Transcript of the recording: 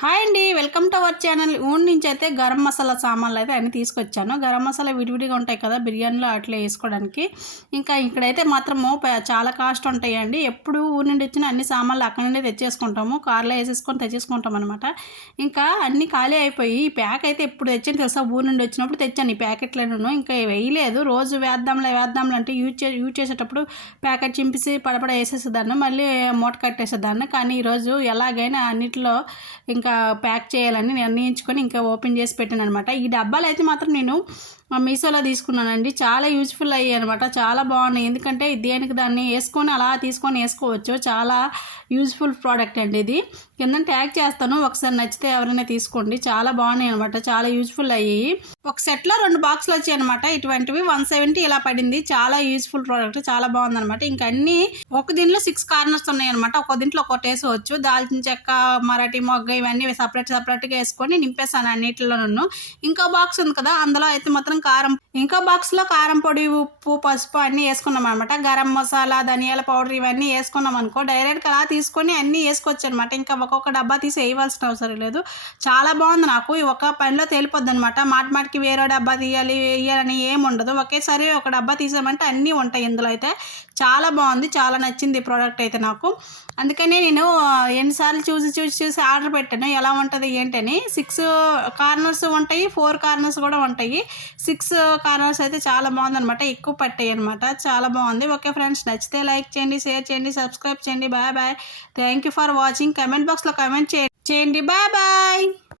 Hi అండి, welcome to our channel. ఊరి నుంచి అయితే గరం మసాలా సామాన్లు అయితే అన్నీ తీసుకొచ్చాను. గరం మసాలా విడివిడిగా ఉంటాయి కదా బిర్యానీలో అట్లా వేసుకోవడానికి. ఇంకా ఇక్కడైతే మాత్రము చాలా కాస్ట్ ఉంటాయండి. ఎప్పుడు ఊరి నుండి వచ్చిన అన్ని సామాన్లు అక్కడ నుండి తెచ్చేసుకుంటాము, కార్లో వేసేసుకొని తెచ్చేసుకుంటాం అనమాట. ఇంకా అన్నీ ఖాళీ అయిపోయి ఈ ప్యాక్ అయితే ఎప్పుడు తెచ్చాను తెలుసా, ఊరి నుండి వచ్చినప్పుడు తెచ్చాను ఈ ప్యాకెట్లను. ఇంకా వేయలేదు, రోజు వేద్దాంలే అంటే యూజ్ చేసేటప్పుడు ప్యాకెట్ చింపేసి పడపడ వేసేసేదాన్ని, మళ్ళీ మూట కట్టేసేదాన్ని. కానీ ఈరోజు ఎలాగైనా అన్నింటిలో ఇంకా ప్యాక్ చేయాలని నిర్ణయించుకొని ఇంకా ఓపెన్ చేసి పెట్టాను అనమాట. ఈ డబ్బాలు అయితే మాత్రం నేను మీషోలో తీసుకున్నానండి. చాలా యూజ్ఫుల్ అయ్యాయి అనమాట, చాలా బాగున్నాయి. ఎందుకంటే దేనికి దాన్ని వేసుకొని అలా తీసుకొని వేసుకోవచ్చు. చాలా యూజ్ఫుల్ ప్రోడక్ట్ అండి ఇది. కింద ట్యాగ్ చేస్తాను, ఒకసారి నచ్చితే ఎవరైనా తీసుకోండి. చాలా బాగున్నాయి అనమాట, చాలా యూజ్ఫుల్ అయ్యాయి. ఒక సెట్లో 2 బాక్సులు వచ్చాయి అనమాట. ఇటువంటివి 170 ఇలా పడింది. చాలా యూజ్ఫుల్ ప్రోడక్ట్, చాలా బాగుందనమాట. ఇంకా అన్నీ ఒక దీంట్లో 6 కార్నర్స్ ఉన్నాయి అనమాట. ఒక దీంట్లో ఒకటి వేసుకోవచ్చు. దాల్చిన చెక్క, మరాఠీ మొగ్గ ఇవన్నీ సపరేట్గా వేసుకొని నింపేస్తాను అన్నిటిలోనూ. ఇంకో బాక్స్ ఉంది కదా, అందులో అయితే మాత్రం కారం, ఇంకో బాక్స్లో కారం పొడి, ఉప్పు, పసుపు అన్నీ వేసుకున్నాం అనమాట. గరం మసాలా, ధనియాల పౌడర్ ఇవన్నీ వేసుకున్నాం అనుకో, డైరెక్ట్గా అలా తీసుకొని అన్నీ వేసుకోవచ్చు అనమాట. ఇంకా ఒక్కొక్క డబ్బా తీసి వేయవలసిన అవసరం లేదు. చాలా బాగుంది. నాకు ఒక పనిలో తేలిపోద్ది అనమాట. మాటికి వేరే డబ్బా వేయాలని ఏమి ఉండదు. ఒకేసారి ఒక డబ్బా తీసామంటే అన్నీ ఉంటాయి ఇందులో. అయితే చాలా బాగుంది, చాలా నచ్చింది ఈ ప్రోడక్ట్ అయితే నాకు. అందుకనే నేను ఎన్నిసార్లు చూసి ఆర్డర్ పెట్టాను, ఎలా ఉంటుంది ఏంటని. 6 కార్నర్స్ ఉంటాయి, 4 కార్నర్స్ కూడా ఉంటాయి. 6 కార్నర్స్ అయితే చాలా బాగుందనమాట, ఎక్కువ పట్టాయి అనమాట. చాలా బాగుంది. ఓకే ఫ్రెండ్స్, నచ్చితే లైక్ చేయండి, షేర్ చేయండి, సబ్స్క్రైబ్ చేయండి. Bye bye. Thank you for watching. Comment బాక్స్లో కమెంట్ చేయండి. Bye bye.